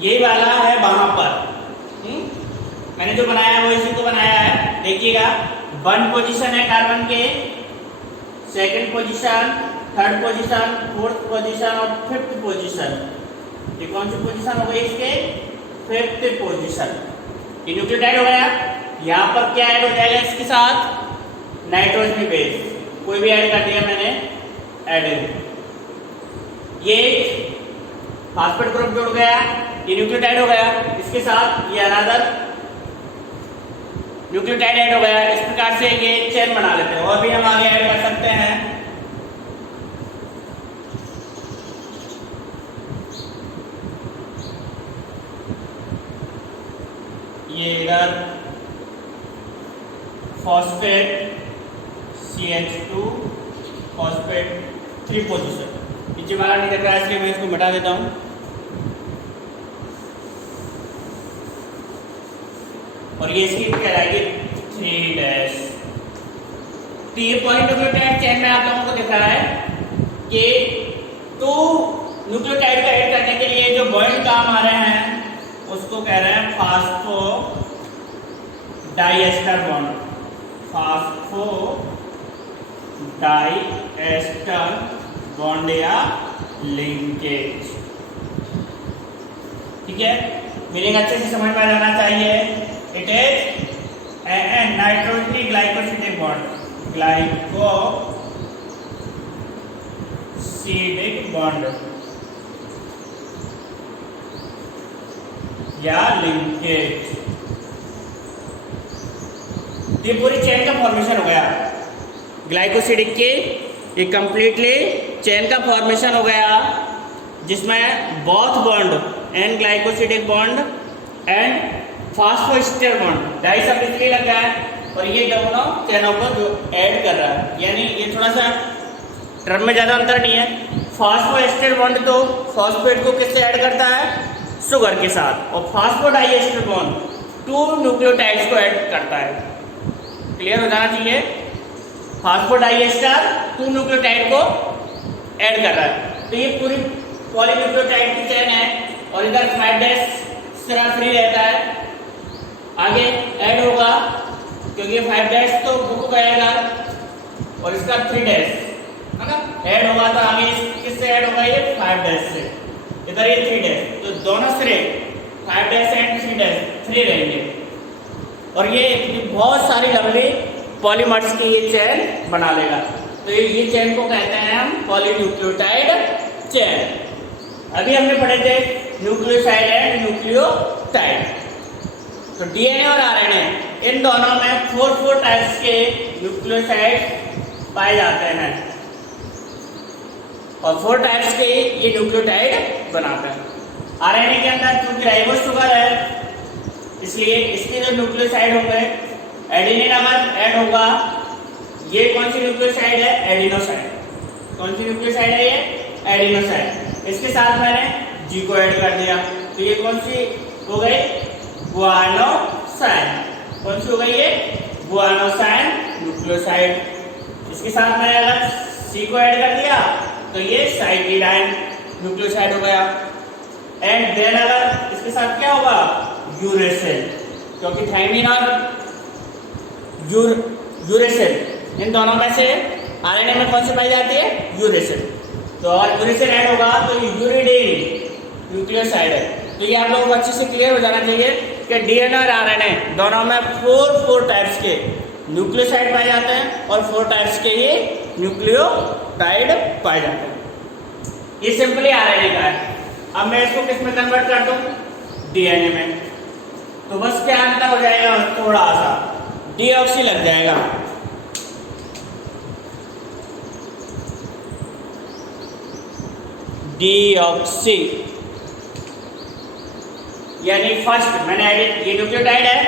ये वाला है वहां पर। मैंने जो बनाया है वो इसी को बनाया है। देखिएगा 1 पोजीशन है कार्बन के, 2nd position, 3rd position, 4th position और 5th पोजीशन। ये कौन सी पोजीशन हो गई इसके? 5th position. ये न्यूक्लियोटाइड हो गया। यहाँ पर क्या ऐड हो जाएगा इसके साथ? नाइट्रोजन बेस, कोई भी ऐड कर दिया मैंने, एडेन। ये फास्फेट ग्रुप जुड़ गया, ये न्यूक्लियोटाइड हो गया, इसके साथ ये अनदर न्यूक्लियोटाइड ऐड हो गया। इस प्रकार से ये चेन बना लेते हैं और भी हम आगे ऐड कर सकते हैं। ये इधर फॉस्फेट CH2 फॉस्फेट 3 पोजीशन, नीचे वाला नहीं दिख रहा है इसलिए मैं इसको मिटा देता हूं। और ये इसकी कहलाएगी 3'। तो ये पॉलीन्यूक्लियोटाइड चेन में आप लोगों को दिख रहा है कि 2 न्यूक्लियोटाइड का ऐड करने के लिए जो बॉन्ड काम आ रहे हैं उसको कह रहे हैं फास्फोडाइएस्टर बॉन्ड। फास्फोडाइएस्टर बॉन्ड या लिंकेज। ठीक है, मीनिंग अच्छे से समझ में आना चाहिए। It is an nitrogenous glycosidic bond, glycosidic bond या लिंकेज। ये पूरी चेन का फॉर्मेशन हो गया ग्लाइकोसिडिक के, ये कंप्लीटली चेन का फॉर्मेशन हो गया जिसमें both bond N glycosidic bond and phosphoester bond डाई सब इसलिए लग गया है और ये दोनों चेनों को जो ऐड कर रहा है, यानी ये थोड़ा सा टर्म में ज़्यादा अंतर नहीं है। फास्फोएस्टर बॉन्ड तो फॉस्फेट को किससे ऐड करता है? शुगर के साथ, और फास्फोडाइएस्टर बॉन्ड 2 न्यूक्लियोटाइड्स को ऐड करता है। क्लियर हो जाना चाहिए। फास्फोडाइएस्टर 2 न्यूक्लियोटाइड को ऐड कर रहा है, तो ये पूरी पॉलीन्यूक्लियोटाइड की चेन है और इधर 5' सिरा फ्री रहता है, आगे ऐड होगा क्योंकि 5' तो बुक गएगा और इसका 3' है ना, ऐड होगा तो आगे किससे ऐड होगा? ये 5' से, इधर ये 3', तो दोनों सिरे 5' एंड 3' फ्री रहेंगे और ये बहुत सारी लंबी पॉलीमर्स की ये चेन बना लेगा। तो ये चेन को कहते हैं हम पॉलीन्यूक्लियोटाइड चेन। अभी हमने पढ़े थे न्यूक्लियोसाइड एंड न्यूक्लियोटाइड। तो डीएनए और आरएनए इन दोनों में 4 टाइप्स के न्यूक्लियोसाइड पाए जाते हैं और 4 टाइप्स के ये न्यूक्लियोटाइड बनाते हैं। आरएनए के अंदर क्योंकि राइबोस शुगर है इसलिए इसके जो न्यूक्लियोसाइड होंगे, एडेनिन अगर ऐड होगा, ये कौन सी न्यूक्लियोसाइड है? एडिनोसाइड। कौन सी न्यूक्लियोसाइड है? ये एडिनोसाइड। इसके साथ मैंने जी को ऐड कर दिया, तो ये कौन सी हो गई? गुआनोसाइन। कौन सी हो गई? ये गुआनोसाइन न्यूक्लियोसाइड। इसके साथ मैंने अगर सी को ऐड कर दिया तो ये साइक्लिडाइन न्यूक्लियोसाइड हो गया। एंड देन अगर इसके साथ क्या होगा, यूरेसिल, क्योंकि थायमिन और यूरेसिल इन दोनों में से आरएनए में कौन सी पाई जाती है, यूरेसिल। तो अगर यूरेसिल ऐड होगा तो ये यूरिडीन न्यूक्लियोसाइड है। तो ये आप लोगों को अच्छे से क्लियर हो जाना चाहिए कि डीएनए और आरएनए दोनों में फोर टाइप्स के न्यूक्लियोसाइड पाए जाते हैं और 4 टाइप्स के ये न्यूक्लियोटाइड पाए जाते हैं। ये सिंपली आरएनए का है। अब मैं इसको किस में कन्वर्ट कर दूं, डीएनए में। तो बस क्या अंतर हो जाएगा, थोड़ा सा डीऑक्सी लग जाएगा। डीऑक्सी यानी फर्स्ट मैंने ये न्यूक्लियोटाइड है,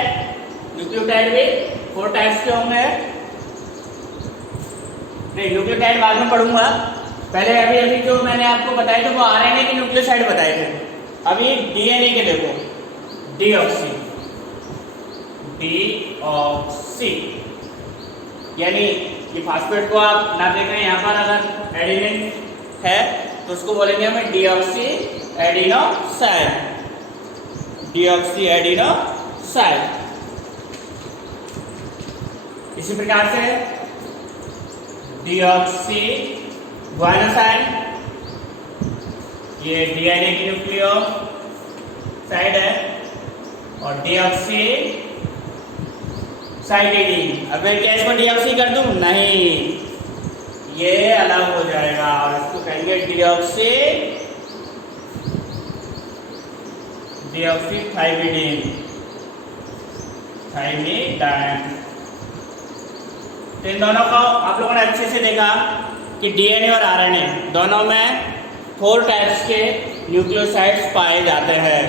न्यूक्लियोटाइड भी 4 टाइप्स के होंगे। नहीं, न्यूक्लियोटाइड बाद में पढ़ूंगा, पहले अभी जो मैंने आपको बताए थे वो आरएनए के न्यूक्लियोसाइड बताए थे। अभी डीएनए के देखो, डीऑक्सी, डीऑक्सी यानी ये फास्फेट को आप ना देख रहे हैं, यहाँ पर अगर एडेनिन है तो उसको बोलेंगे हमें डीऑक्सी एडिनोसाइड, डीऑक्सी एडिनोसाइड। इसी प्रकार से डीऑक्सी ग्वानोसाइड, ये डीएनए की न्यूक्लियोसाइड है, और डीऑक्सी साइटिडीन। अब मैं क्या इसको डीऑक्सी कर दूं, नहीं, ये अलग हो जाएगा और इसको कहेंगे डीऑक्सी थाइमिडीन, थाइमिडाइन। तो इन दोनों को आप लोगों ने अच्छे से देखा कि डीएनए और आरएनए दोनों में 4 टाइप्स के न्यूक्लियोसाइड्स पाए जाते हैं।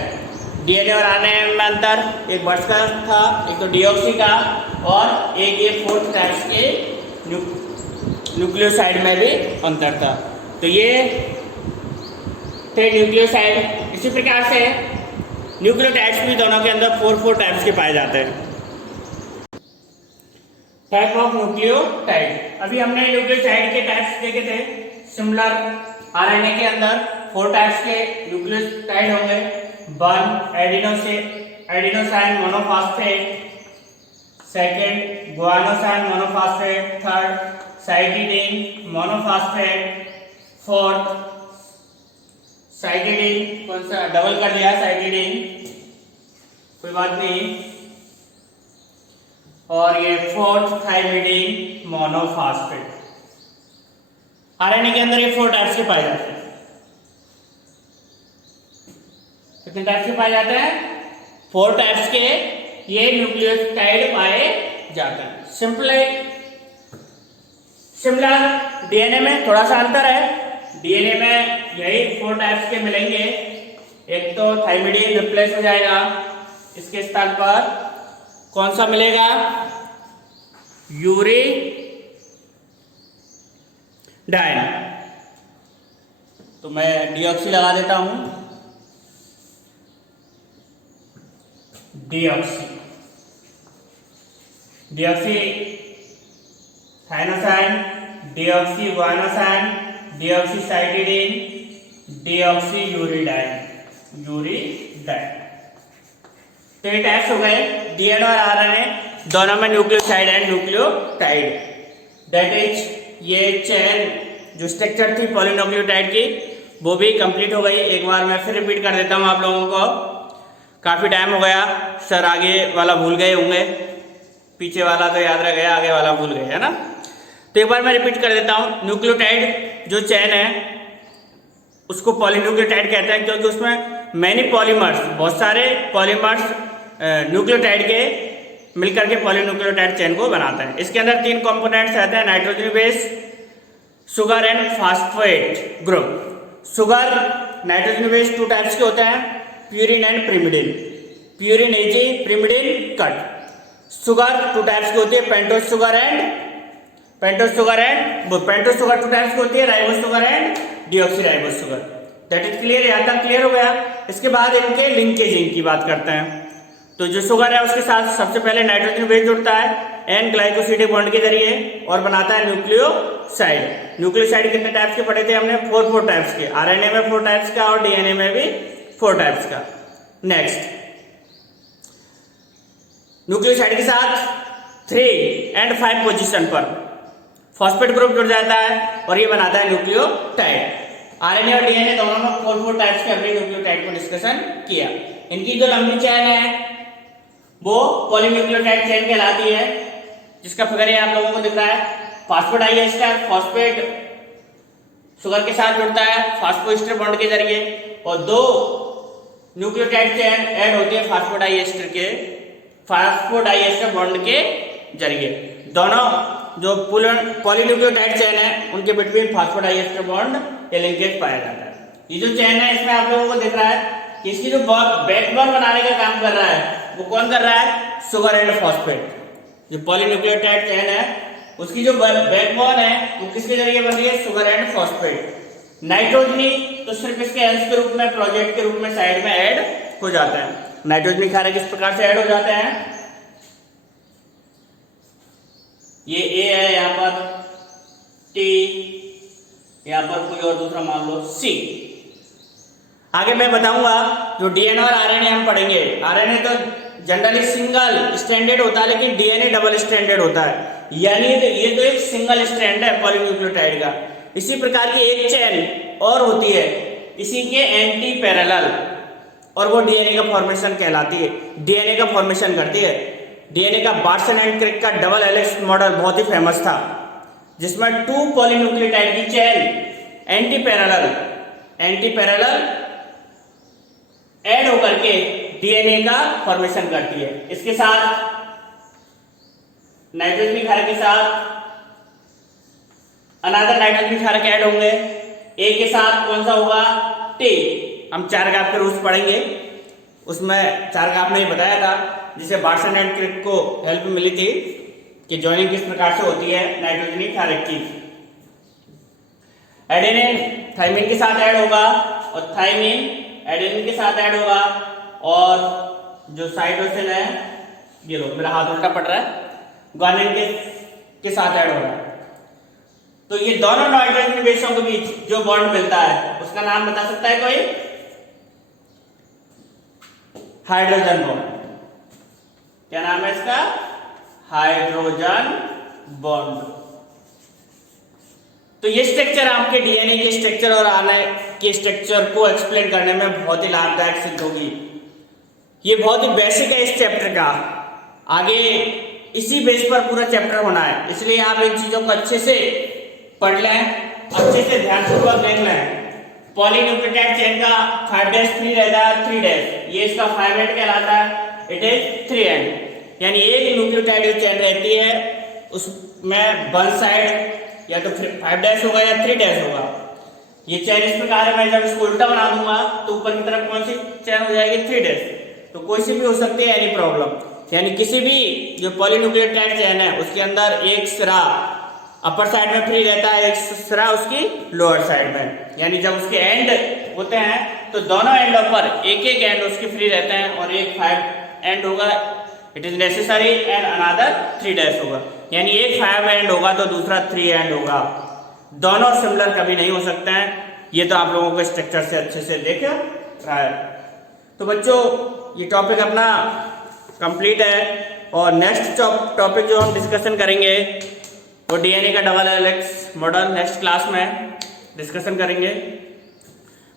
डीएनए और आरएनए में अंतर एक वर्ड्स का था, एक तो डीऑक्सी का, और एक ये 4 टाइप्स के न्यूक्लियोसाइड में भी अंतर था। तो ये थे न्यूक्लियोसाइड। इसी प्रकार से न्यूक्लियोटाइड्स भी दोनों के अंदर 4 टाइप्स के पाए जाते हैं। टाइप ऑफ न्यूक्लियोटाइड, अभी हमने न्यूक्लियोसाइड के टाइप्स देखे थे। सिमिलर आरएनए के अंदर 4 टाइप्स के न्यूक्लियोटाइड होंगे। 1 adenosine monophosphate, second गुआनोसाइन monophosphate, third cytidine monophosphate, fourth cytidine, कौन सा डबल कर दिया साइटिडीन, कोई बात नहीं, और ये फोर्थ थाइमिडीन मोनोफॉस्फेट। आरएनए के अंदर ये 4 टाइप्स के पाए जाते हैं। कितने टाइप्स के पाए जाते हैं, 4 टाइप्स के ये न्यूक्लियोटाइड पाए जाते हैं। सिमिलर डीएनए में थोड़ा सा अंतर है। डीएनए में यही 4 टाइप्स के मिलेंगे। एक तो थाइमिडीन रिप्लेस हो जाएगा, इसके स्थान पर कौन सा मिलेगा, यूरिडाइन। तो मैं डीऑक्सी लगा देता हूं, डीऑक्सी थाइनोसाइन, deoxy guanosine, deoxy cytidine, deoxy uridine. तो ये टाइप्स हो गए डीएनए और आरएनए दोनों में nucleoside and nucleotide. That is ये चेन जो स्ट्रक्चर थी पॉलीन्यूक्लियोटाइड की वो भी कंप्लीट हो गई। एक बार मैं फिर रिपीट कर देता हूँ आप लोगों को, काफ़ी टाइम हो गया सर, आगे वाला भूल गए होंगे, पीछे वाला तो याद रह गया, आगे वाला भूल गए, है ना। तो एक बार मैं रिपीट कर देता हूँ। न्यूक्लियोटाइड जो चेन है उसको पॉलीन्यूक्लियोटाइड कहते हैं, क्योंकि उसमें मैनी पॉलीमर्स, बहुत सारे पॉलीमर्स न्यूक्लियोटाइड के मिलकर के पॉलीन्यूक्लियोटाइड चेन को बनाते हैं। इसके अंदर 3 कंपोनेंट्स रहते हैं, nitrogen base, sugar and phosphate group. Sugar nitrogen base 2 types के होते हैं, purine and pyrimidine. Purine AG, pyrimidine cut. Sugar 2 types की होती है, पेंटोस शुगर 2 टाइप्स की होती है, ribose sugar and deoxyribose sugar. That is clear, यहाँ तक क्लियर हो गया। इसके बाद इनके लिंकेजिंग की बात करते हैं। तो जो शुगर है उसके साथ सबसे पहले नाइट्रोजन बेस जुड़ता है एन ग्लाइकोसिडिक बॉन्ड के जरिए और बनाता है न्यूक्लियोसाइड। न्यूक्लियोसाइड कितने टाइप्स के पढ़े थे हमने, 4 टाइप्स के। आरएनए में 4 टाइप्स का और डीएनए में भी 4 टाइप्स का। नेक्स्ट, न्यूक्लियोसाइड के साथ 3 और 5 पोजीशन पर फॉस्फेट ग्रुप जुड़ जाता है और ये बनाता है न्यूक्लियोटाइड। आरएनए और डीएनए दोनों में 4 टाइप्स के हमने न्यूक्लियोटाइड को डिस्कशन किया। इनकी जो लंबी चेन है वो पॉलीन्यूक्लियोटाइड चेन कहलाती है, जिसका फिगर ये आप लोगों को दिख रहा है। फास्फोडाइएस्टर फॉस्फेट शुगर के साथ जुड़ता है फास्फोएस्टर बॉन्ड के जरिए, और 2 न्यूक्लियोटाइड चेन ऐड होती है फास्फोडाइएस्टर बॉन्ड के जरिए। दोनों जो पॉलीन्यूक्लियोटाइड चेन है उनके बिटवीन फास्फोडाइएस्टर बॉन्ड या लिंकेज पाया जाता है। ये जो चेन है इसमें आप लोगों को दिख रहा है कि इसकी जो बैकबोन बनाने का काम कर रहा है वो कौन कर रहा है? Sugar and phosphate. जो पॉलीन्यूक्लियोटाइड चेन है उसकी जो बैकबोन है वो किसके जरिए बन रही है? Sugar and phosphate. नाइट्रोजनी तो सिर्फ इसके अंश के रूप में, प्रोजेक्ट के रूप में साइड में ऐड हो जाता है। नाइट्रोजनी खारे किस प्रकार से ऐड हो जाते हैं? ये ए है, यहाँ पर टी, यहाँ पर कोई और दूसरा मान लो सी। आगे मैं बताऊंगा जो डीएनए और आरएनए हम पढ़ेंगे। आरएनए तो जनरली सिंगल स्ट्रैंडेड होता है, लेकिन डीएनए डबल स्ट्रैंडेड होता है, यानी ये तो एक सिंगल स्ट्रैंड है पॉलीन्यूक्लियोटाइड का। इसी प्रकार की एक चेन और होती है इसी के एंटी पैरेलल, और वो डीएनए का फॉर्मेशन कहलाती है, डीएनए का फॉर्मेशन करती है। डीएनए का बार्सन एंड क्रिक का डबल हेलिक्स मॉडल बहुत ही फेमस था, जिसमें 2 पॉलीन्यूक्लियोटाइड की चेन एंटी पैरेलल ऐड होकर के डीएनए का फॉर्मेशन करती है। इसके साथ नाइट्रोजन क्षारक के साथ अनदर नाइट्रोजन क्षारक ऐड होंगे। ए के साथ कौन सा होगा? टी। हम 4 ग्राफ के रूल्स पढ़ेंगे, उसमें 4 ग्राफ में ही बताया था, जिसे बार्सन एंड क्रिक को हेल्प मिली थी कि जॉइनिंग किस प्रकार से होती है नाइट्रोजनी क्षारक की। एडेनिन थाइमिन के साथ ऐड होगा और थाइमिन एडेनिन के साथ ऐड होगा, और जो साइटोसिन है, ये लो मेरा हाथ उल्टा पड़ रहा है, ग्वानिन के साथ ऐड होगा। तो ये दोनों नाइट्रोजन बेसों के बीच जो बॉन्ड मिलता है उसका नाम बता सकता है कोई? Hydrogen bond. क्या नाम है इसका? Hydrogen bond. तो ये स्ट्रक्चर आपके डीएनए के स्ट्रक्चर और आरएनए के स्ट्रक्चर को एक्सप्लेन करने में बहुत ही लाभदायक सिद्ध होगी। ये बहुत ही बेसिक है इस चैप्टर का, आगे इसी बेस पर पूरा चैप्टर होना है, इसलिए आप इन चीजों को अच्छे से पढ़ लें, अच्छे से ध्यानपूर्वक देख लें। पॉलीन्यूक्लियोटाइड चेन का 5' फ्री रहता है, 3', ये इसका 5' कहलाता है, इट इज 3 एंड, यानी एक न्यूक्लियोटाइड जो चेन रहती है उसमें वन साइड या तो 5' होगा या 3' होगा। ये चेन इस प्रकार है, मैं जब इसको उल्टा बना दूंगा तो ऊपर की तरफ कौन सी चेन हो जाएगी? 3'। तो कोई सी भी हो सकती है एनी प्रॉब्लम, यानी किसी भी जो पॉलीन्यूक्लियोटाइड चेन है उसके अंदर एक सिरा अपर साइड में फ्री रहता है, एक सिरा उसकी लोअर साइड में, यानी जब उसके एंड होते हैं तो दोनों एंडों पर एक एंड उसकी फ्री रहते हैं और एक 5 एंड होगा, it is necessary, and another 3' होगा, यानी एक 5 एंड होगा तो दूसरा 3 एंड होगा। दोनों सिमिलर कभी नहीं हो सकते हैं। ये तो आप लोगों को स्ट्रक्चर से अच्छे से देख रहा है। तो बच्चों ये टॉपिक अपना कंप्लीट है, और नेक्स्ट टॉपिक जो हम डिस्कशन करेंगे वो डीएनए का double helix model next class में डिस्कशन करेंगे।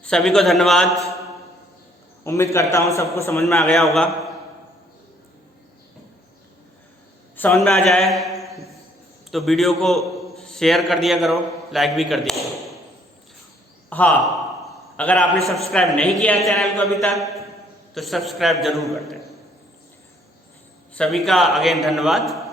सभी को धन्यवाद, उम्मीद करता हूँ सबको समझ में आ गया होगा। समझ में आ जाए तो वीडियो को शेयर कर दिया करो, लाइक भी कर दिया करो। हाँ, अगर आपने सब्सक्राइब नहीं किया चैनल को अभी तक तो सब्सक्राइब जरूर कर दें। सभी का अगेन धन्यवाद।